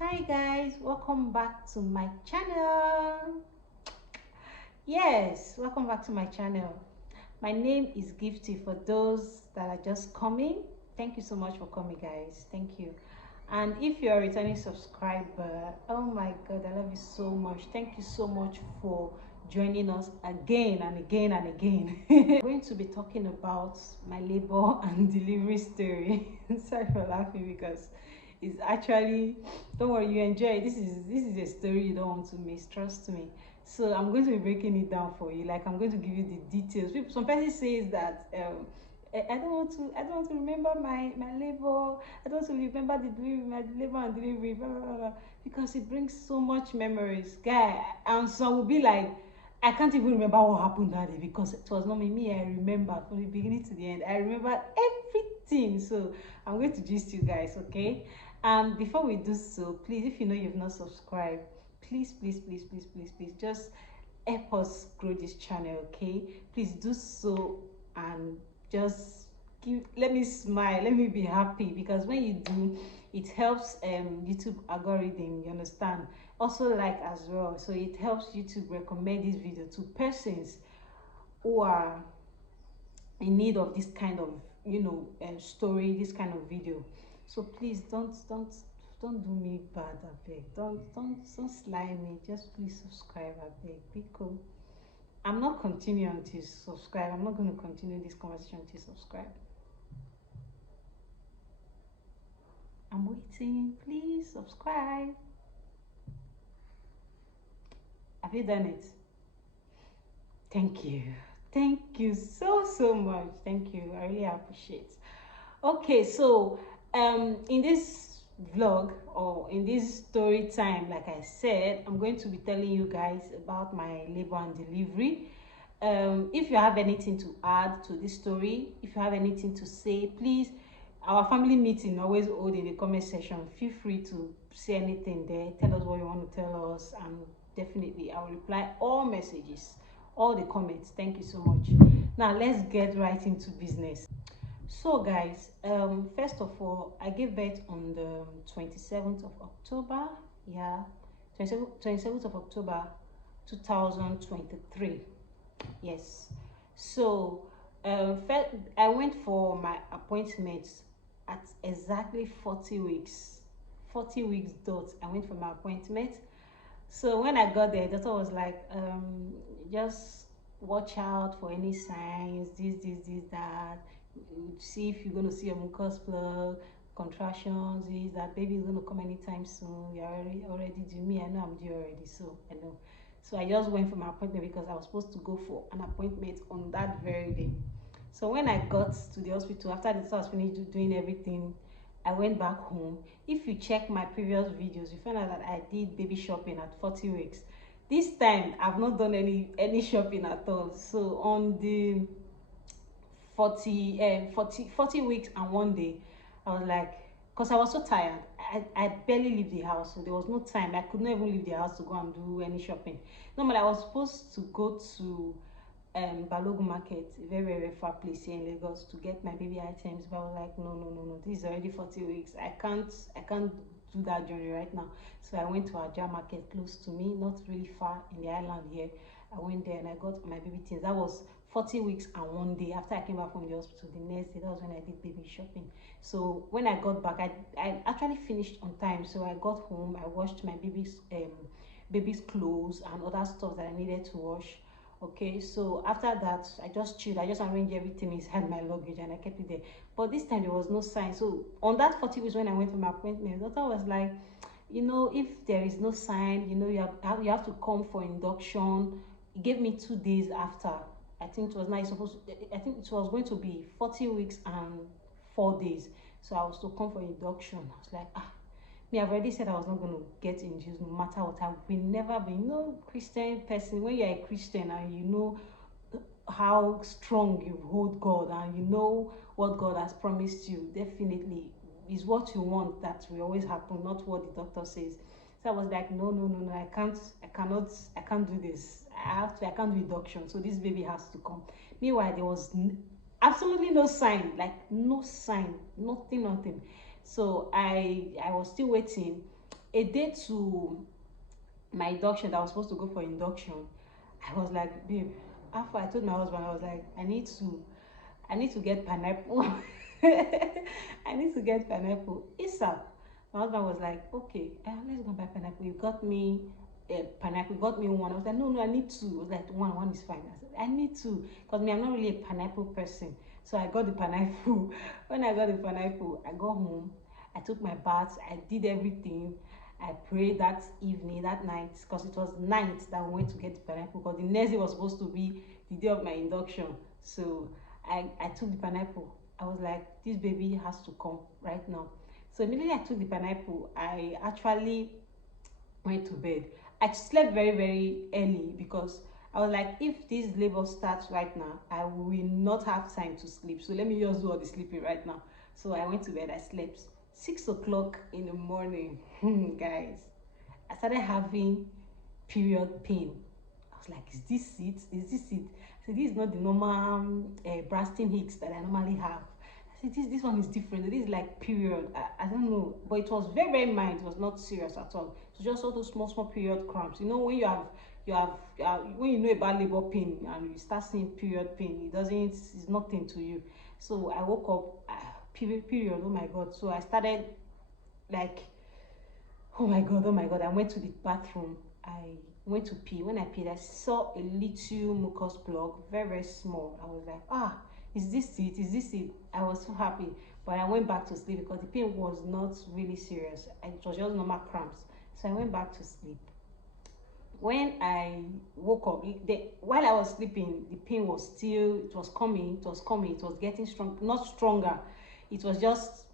Hi guys, welcome back to my channel. Yes, welcome back to my channel. My name is Gifty. For those that are just coming, thank you so much for coming, guys. Thank you. And if you're a returning subscriber, oh my god, I love you so much. Thank you so much for joining us again and again and again. I'm going to be talking about my labor and delivery story. Sorry for laughing because it's actually, don't worry, you enjoy it. This is a story you don't want to miss, trust me. So I'm going to be breaking it down for you. Like, I'm going to give you the details. Some person says that I don't want to remember my labor. I don't want to remember the delivery, my labor and delivery, blah, blah, blah, blah, because it brings so much memories, guy. And some will be like, I can't even remember what happened that day because it was not me. I remember from the beginning to the end. I remember everything. So I'm going to gist you guys, okay? Before we do so, please, if you know you've not subscribed, please just help us grow this channel, okay? Please do so, and just let me smile, let me be happy, because when you do, it helps YouTube algorithm, you understand? Also, like, as well, so it helps YouTube recommend this video to persons who are in need of this kind of, story, this kind of video. So please don't do me bad, I beg. Don't slime me. Just please subscribe, I beg. Be cool. I'm not continuing until subscribe. I'm not going to continue this conversation until subscribe. I'm waiting. Please subscribe. Have you done it? Thank you. Thank you so much. Thank you. I really appreciate. Okay, so in this vlog, or in this story time, like I said, I'm going to be telling you guys about my labor and delivery. If you have anything to add to this story, if you have anything to say, please, our family meeting always hold in the comment section. Feel free to say anything there. Tell us what you want to tell us, and definitely I will reply all messages, all the comments. Thank you so much. Now let's get right into business. So guys, first of all, I gave birth on the 27th of October. Yeah, 27th of October 2023. Yes. So first, I went for my appointment at exactly 40 weeks. 40 weeks dot, I went for my appointment. So when I got there, the doctor was like, just watch out for any signs, this, that. See if you're going to see a mucus plug, contractions, this, that. Baby is going to come anytime soon. You're already due. Me, I know I'm due already, so I know. So I just went for my appointment because I was supposed to go for an appointment on that very day. So when I got to the hospital, after the doctor was finished doing everything, I went back home. If you check my previous videos, you find out that I did baby shopping at 40 weeks. This time I've not done any shopping at all. So on the 40 weeks and one day, I was like, because I was so tired, I barely leave the house, so there was no time. I could not even leave the house to go and do any shopping. Normally I was supposed to go to Balogun Market, a very far place here in Lagos, to get my baby items, but I was like, no, this is already 40 weeks. I can't do that journey right now. So I went to Ajah Market, close to me, not really far in the island here. I went there and I got my baby things. That was 40 weeks and one day. After I came back from the hospital, the next day, that was when I did baby shopping. So when I got back, I actually finished on time. So I got home, I washed my baby's clothes and other stuff that I needed to wash. Okay, so after that, I just chilled. I just arranged everything inside my luggage and I kept it there. But this time there was no sign. So on that 40 weeks, when I went for my appointment, the doctor was like, if there is no sign, you have to come for induction. He gave me 2 days after. I think it was not supposed to, I think it was going to be 40 weeks and 4 days. So I was to come for induction. I was like, me, I've already said I was not going to get induced no matter what. I will never be Christian person. When you're a Christian and you know how strong you hold God and you know what God has promised you, definitely is what you want that will always happen, not what the doctor says. So I was like, no, I can't do this. I can't do induction. So this baby has to come. Meanwhile, there was absolutely no sign, like no sign, nothing. So I was still waiting. a day to my induction, that I was supposed to go for induction, I was like, babe, after I told my husband, I was like, I need to get pineapple. I need to get pineapple ASAP. My husband was like, okay, let's go buy pineapple. You got me a pineapple, you got me one. I was like, no, no, I need two. I was like, one is fine. I said, I need two. Because me, I'm not really a pineapple person. So I got the pineapple. When I got the pineapple, I got home. I took my bath. I did everything. I prayed that evening, that night, because it was night that we went to get the pineapple. Because the next day was supposed to be the day of my induction. So I took the pineapple. I was like, this baby has to come right now. So immediately I took the pineapple, I actually went to bed. I slept very, very early because I was like, if this labor starts right now, I will not have time to sleep. So let me just do all the sleeping right now. So I went to bed, I slept. 6 o'clock in the morning, guys, I started having period pain. I was like, is this it? Is this it? So this is not the normal Braston Hicks that I normally have. I said, this one is different. This is like period. I don't know. But it was very, very mild. It was not serious at all. It was just all those small, small period cramps. You know, when when you know about labor pain and you start seeing period pain, it's nothing to you. So I woke up, period, oh my God. So I started like, oh my God, I went to the bathroom. I went to pee. When I peed, I saw a little mucus plug, very, very small. I was like, is this it? Is this it? I was so happy. But I went back to sleep because the pain was not really serious. It was just normal cramps. So I went back to sleep. When I woke up, while I was sleeping, the pain was still, it was coming, it was getting strong, not stronger. It was just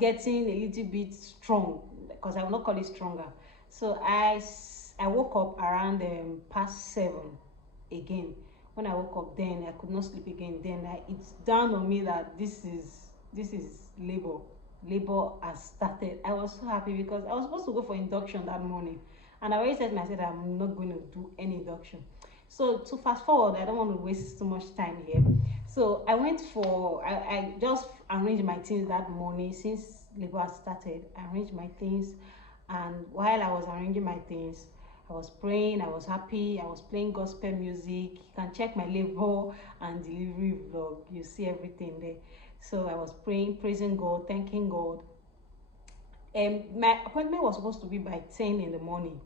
getting a little bit strong, because I will not call it stronger. So I woke up around past 7 again. When I woke up, then I could not sleep again. Then it's dawned on me that this is labor has started. I was so happy because I was supposed to go for induction that morning, and I already said to myself that I'm not going to do any induction. So to fast forward, I don't want to waste too much time here. So I just arranged my things that morning since labor had started. I arranged my things, and while I was arranging my things, I was praying, I was happy, I was playing gospel music. You can check my labor and delivery vlog, you see everything there. So I was praying, praising God, thanking God. My appointment was supposed to be by 10 in the morning.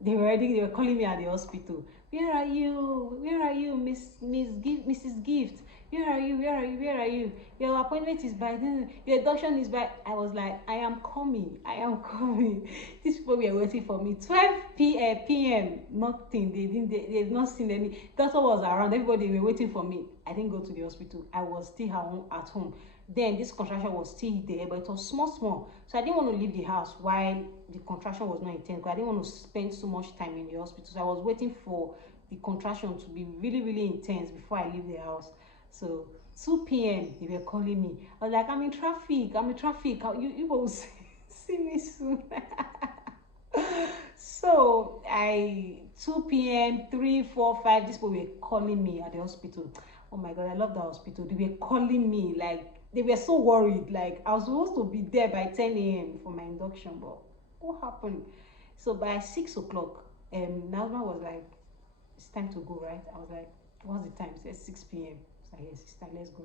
They were calling me at the hospital. Where are you, Mrs. Gift? Where are you? Your appointment is by then, your induction is by. I was like, I am coming. These people were waiting for me. 12 p.m. Nothing. They've not seen any. Doctor was around, everybody were waiting for me. I didn't go to the hospital. I was still at home. Then this contraction was still there, but it was small. So I didn't want to leave the house while the contraction was not intense, because I didn't want to spend so much time in the hospital. So I was waiting for the contraction to be really, really intense before I leave the house. So 2 p.m. they were calling me. I was like, I'm in traffic. You will see me soon. So 2 p.m, 3, 4, 5, these people were calling me at the hospital. Oh my God, I love the hospital. They were calling me, like they were so worried. Like I was supposed to be there by 10 a.m. for my induction, but what happened? So by 6 o'clock, my husband was like, it's time to go, right? I was like, what's the time? He said 6 p.m. I said, yes, it's time, let's go.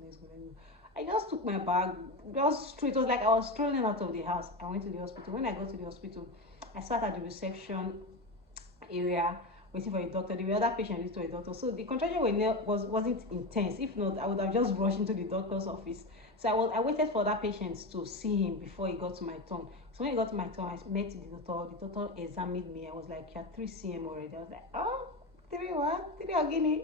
I just took my bag, just straight. It was like I was strolling out of the house. I went to the hospital. When I got to the hospital, I sat at the reception area waiting for a doctor. The other patient waiting for a doctor. So the contraction wasn't intense. If not, I would have just rushed into the doctor's office. So I waited for that patient to see him before he got to my turn. So when he got to my turn, I met the doctor. The doctor examined me. I was like, you're 3 cm already. I was like, oh, 3 what? 3 Ogini?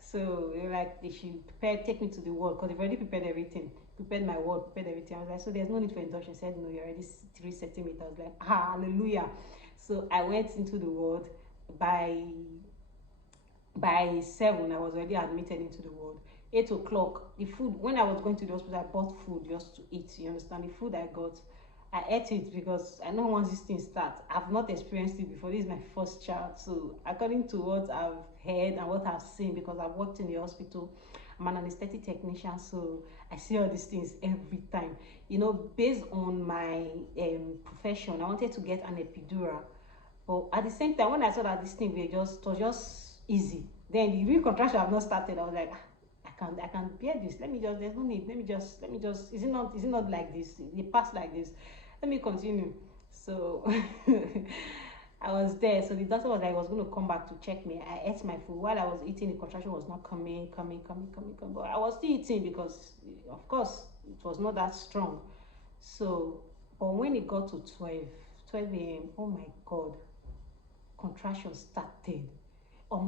So they were like, they should take me to the ward, because they've already prepared everything. Prepared my ward, prepared everything. I was like, so there's no need for induction. He said, no, you're already 3 centimeters. I was like, hallelujah. So I went into the ward. By 7, I was already admitted into the ward. 8 o'clock, the food, when I was going to the hospital, I bought food just to eat. You understand? The food I got, I ate it because I know once this thing starts, I've not experienced it before. This is my first child. So according to what I've heard and what I've seen, because I've worked in the hospital I'm an anesthetic technician, so I see all these things every time. You know, based on my profession, I wanted to get an epidural, but at the same time, when I saw that this thing it was just easy. Then the real contraction have not started. I was like, I can bear this. Let me just. There's no need. Let me just. Is it not like this? They pass like this. Let me continue. So I was there. So the doctor was like, I was going to come back to check me. I ate my food. While I was eating, the contraction was not coming. But I was still eating because, of course, it was not that strong. So, but when it got to 12 a.m., oh my God, contraction started.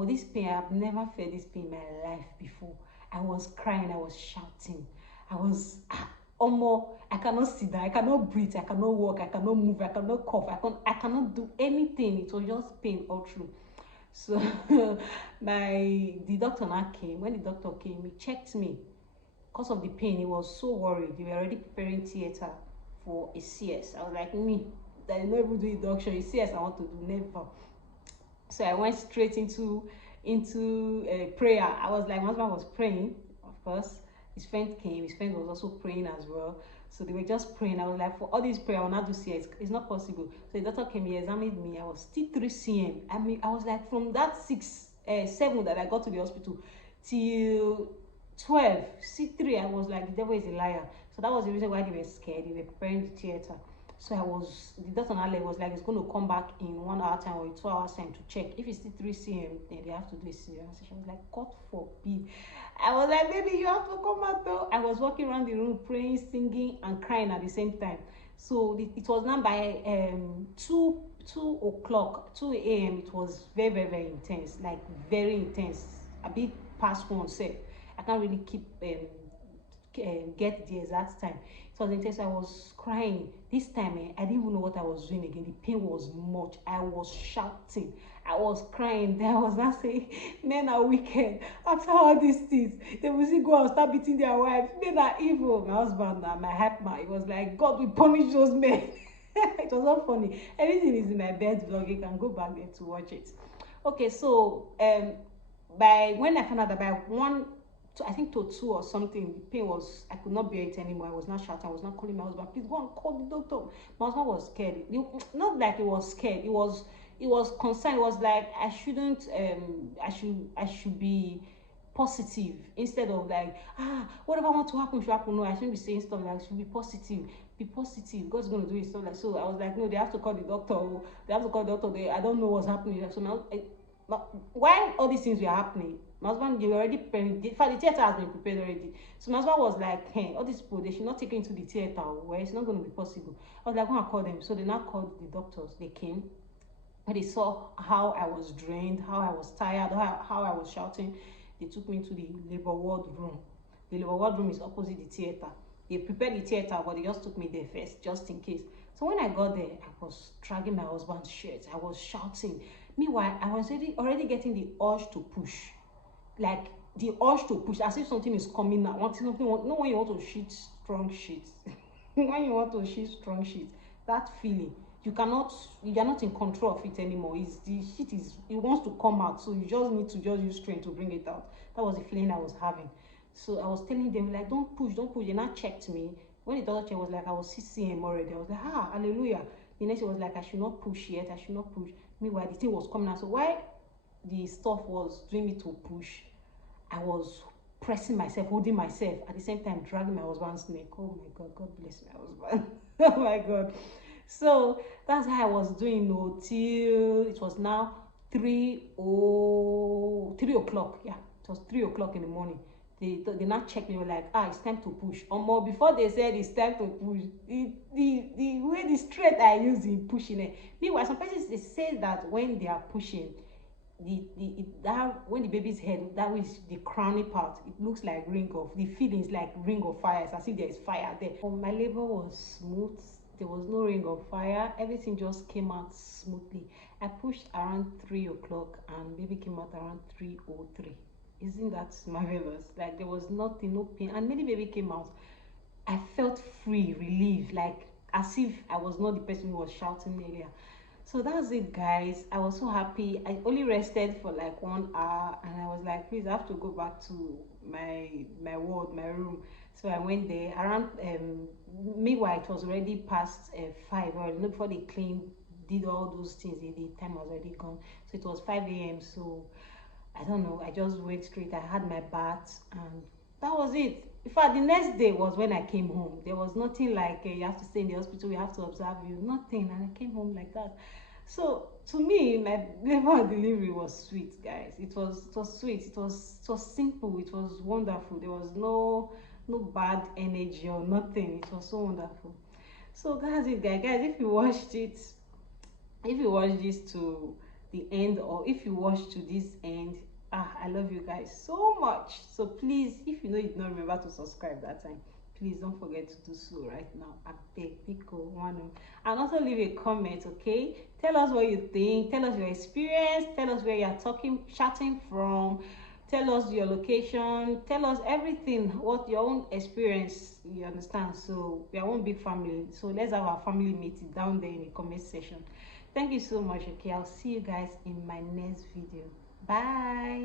This pain, I've never felt this pain in my life before. I was crying, I was shouting. I was, I cannot sit down, I cannot breathe, I cannot walk, I cannot move, I cannot cough, I cannot do anything. It was just pain all through. So the doctor now came. When the doctor came, he checked me. Because of the pain, he was so worried. They were already preparing theater for a CS. I was like, me, that I never do induction. A CS I want to do, never. So I went straight into prayer. I was like, my husband was praying, of course. His friend came. His friend was also praying as well. So they were just praying. I was like, for all this prayer, I will not do CS. It's not possible. So the doctor came, he examined me. I was still 3 cm. I mean, I was like, from that 7 that I got to the hospital till 12, C3, I was like, the devil is a liar. So that was the reason why they were scared. They were preparing the theater. So the doctor was like, it's going to come back in 1 hour time or 2 hours time to check. If it's still 3 cm, then they have to do a cesarean section. I was like, God forbid. I was like, baby, you have to come out though. I was walking around the room praying, singing, and crying at the same time. So it was now by 2 o'clock, 2 a.m. It was very, very, very intense, like very intense. A bit past 1 set. I can't really keep get the exact time. It was intense. I was crying. This time, I didn't even know what I was doing again. The pain was much. I was shouting. I was crying. Then I was not saying, men are wicked. After all these things, they will see go and start beating their wives. Men are evil. My husband, my hype man, it was like, God will punish those men. It was not funny. Everything is in my bed vlog. You can go back there to watch it. Okay, so by when I found out that by 1, I think to 2 or something, the pain was, I could not bear it anymore. I was not shouting, I was not calling my husband, please go and call the doctor. My husband was scared. Not like he was scared, he was concerned. It was like I shouldn't I should be positive instead of like, whatever want to happen should happen. No, I shouldn't be saying stuff like, should be positive. Be positive, God's going to do it. Stuff like, so I was like, no, they have to call the doctor. They have to call the doctor. I don't know what's happening. So now, while all these things were happening, my husband, they were already preparing. The theater has been prepared already. So my husband was like, hey, all these people, they should not take her into the theater where it's not going to be possible. I was like, I'm going to call them. So they now called the doctors. They came and they saw how I was drained, how I was tired, how I was shouting. They took me to the labor ward room. The labor ward room is opposite the theater. They prepared the theater, but they just took me there first, just in case. So when I got there, I was dragging my husband's shirt. I was shouting. Meanwhile, I was already getting the urge to push. Like the urge to push, as if something is coming out. When you want to shit strong shit. When you want to shit strong shit, that feeling, you are not in control of it anymore. It wants to come out, so you just need to just use strength to bring it out. That was the feeling I was having. So I was telling them, like, don't push. They now checked me. When the doctor checked, was like, I was 6 cm already. I was like, hallelujah. The next was like, I should not push yet. I should not push. Meanwhile, the thing was coming out. So why the stuff was doing me to push, I was pressing myself, holding myself, at the same time dragging my husband's neck. Oh my God, God bless my husband. Oh my God. So that's how I was doing till it was now 3 o'clock. Yeah, it was 3 o'clock in the morning. They now checked me, were like, it's time to push. Before they said it's time to push, the way the strength I use in pushing it. Meanwhile, some persons, they say that when they are pushing, when the baby's head, that is the crowning part, it looks like the feelings like ring of fire. It's as if there is fire there. My labor was smooth. There was no ring of fire. Everything just came out smoothly. I pushed around 3 o'clock and baby came out around 3:03. Isn't that marvelous? Like there was nothing, no pain, and when the baby came out, I felt free, relieved, like as if I was not the person who was shouting earlier. So that's it, guys. I was so happy. I only rested for like 1 hour, and I was like, please, I have to go back to my ward, my room. So I went there around. Meanwhile, it was already past 5, or before they cleaned, did all those things. The time was already gone. So it was 5 a.m. So I don't know. I just went straight. I had my bath, and that was it. In fact, the next day was when I came home. There was nothing like you have to stay in the hospital, we have to observe you, nothing. And I came home like that. So to me, my labor and delivery was sweet, guys. It was sweet. It was simple. It was wonderful. There was no bad energy or nothing. It was so wonderful. So that's it, guys. Guys, if you watch this to the end, or if you watch to this end, I love you guys so much. So please, if you know you did not remember to subscribe that time, please don't forget to do so right now. I beg, pico one, and also leave a comment. Okay, tell us what you think, tell us your experience, tell us where you're chatting from, tell us your location, tell us everything, what your own experience, you understand. So we are one big family, so let's have our family meeting down there in the comment section. Thank you so much. Okay, I'll see you guys in my next video. Bye.